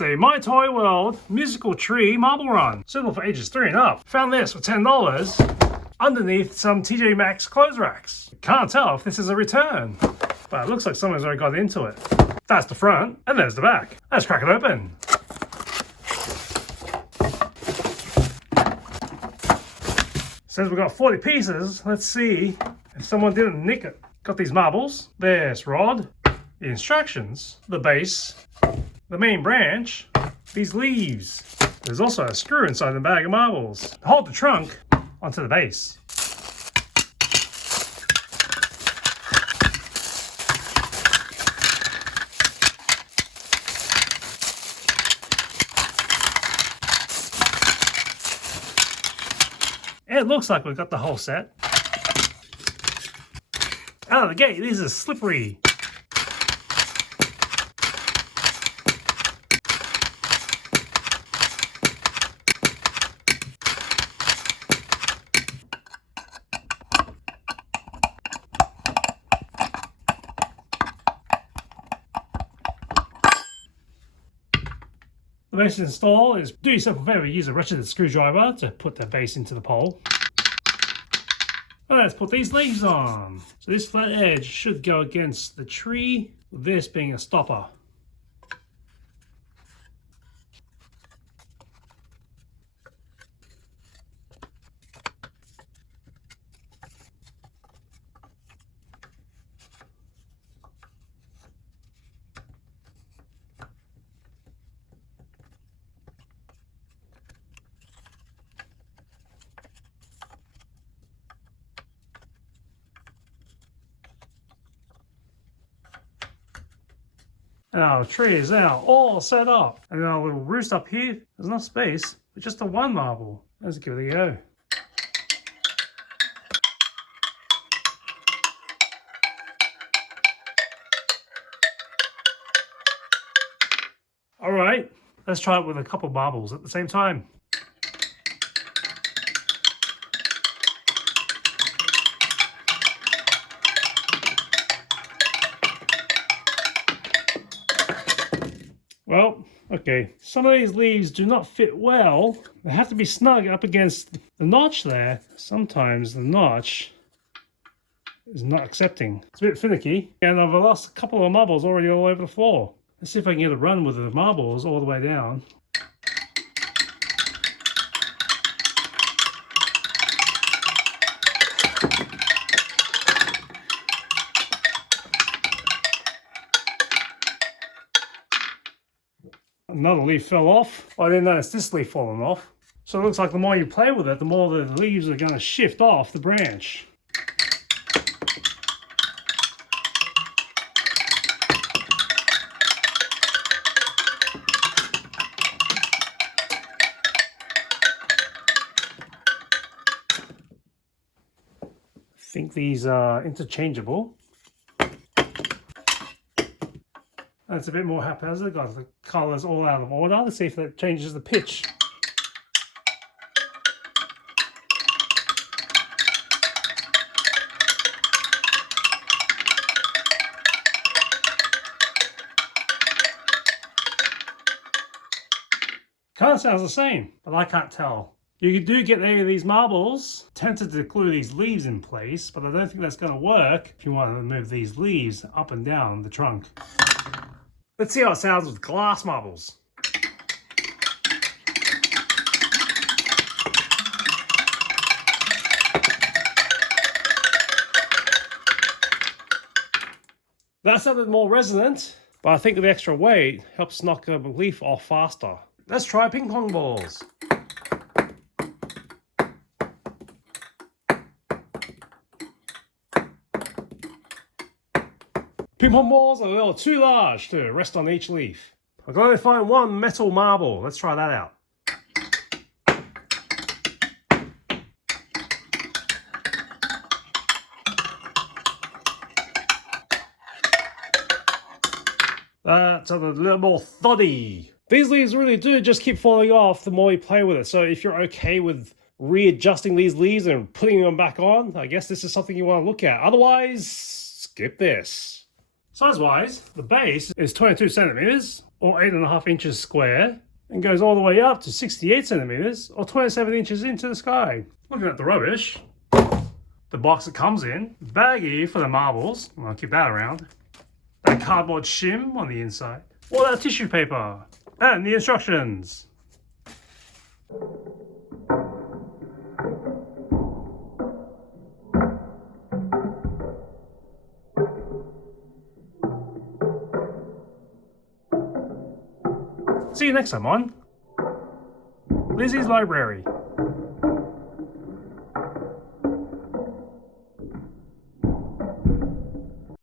It's a My Toy World musical tree marble run, suitable for ages 3 and up. Found this for $10 underneath some TJ Maxx clothes racks. Can't tell if this is a return, but it looks like someone's already got into it. That's the front, and there's the back. Let's crack it open. Says we've got 40 pieces. Let's see if someone didn't nick it. Got these marbles, this rod, the instructions, the base, the main branch, these leaves. There's also a screw inside the bag of marbles to hold the trunk onto the base. It looks like we've got the whole set. Out of the gate, these are slippery. The base to install is do yourself a favor, use a ratcheted screwdriver to put the base into the pole. Let's put these leaves on. So this flat edge should go against the tree, with this being a stopper. And our tree is now all set up. And our little roost up here, there's enough space for just the one marble. Let's give it a go. All right, let's try it with a couple marbles at the same time. Well, okay, some of these leaves do not fit well. They have to be snug up against the notch there. Sometimes the notch is not accepting. It's a bit finicky, and I've lost a couple of marbles already all over the floor. Let's see if I can get a run with the marbles all the way down. Another leaf fell off. I didn't notice this leaf falling off. So it looks like the more you play with it, the more the leaves are going to shift off the branch. I think these are interchangeable. That's a bit more haphazard. Got the colours all out of order. Let's see if that changes the pitch. Kind of sounds the same, but I can't tell. You do get any of these marbles. Tempted to glue these leaves in place, but I don't think that's going to work if you want to move these leaves up and down the trunk. Let's see how it sounds with glass marbles. That sounded more resonant, but I think the extra weight helps knock a leaf off faster. Let's try ping pong balls. Ping pong balls are a little too large to rest on each leaf. I've got to find one metal marble. Let's try that out. That's a little more thuddy. These leaves really do just keep falling off the more you play with it. So if you're okay with readjusting these leaves and putting them back on, I guess this is something you want to look at. Otherwise, skip this. Size-wise, the base is 22 centimeters. or 8.5 inches square and goes all the way up to 68 centimeters or 27 inches into the sky. Looking at the rubbish, the box it comes in, baggie for the marbles, I'll keep that around, that cardboard shim on the inside, all that tissue paper, and the instructions. See you next time on Lizzie's Library.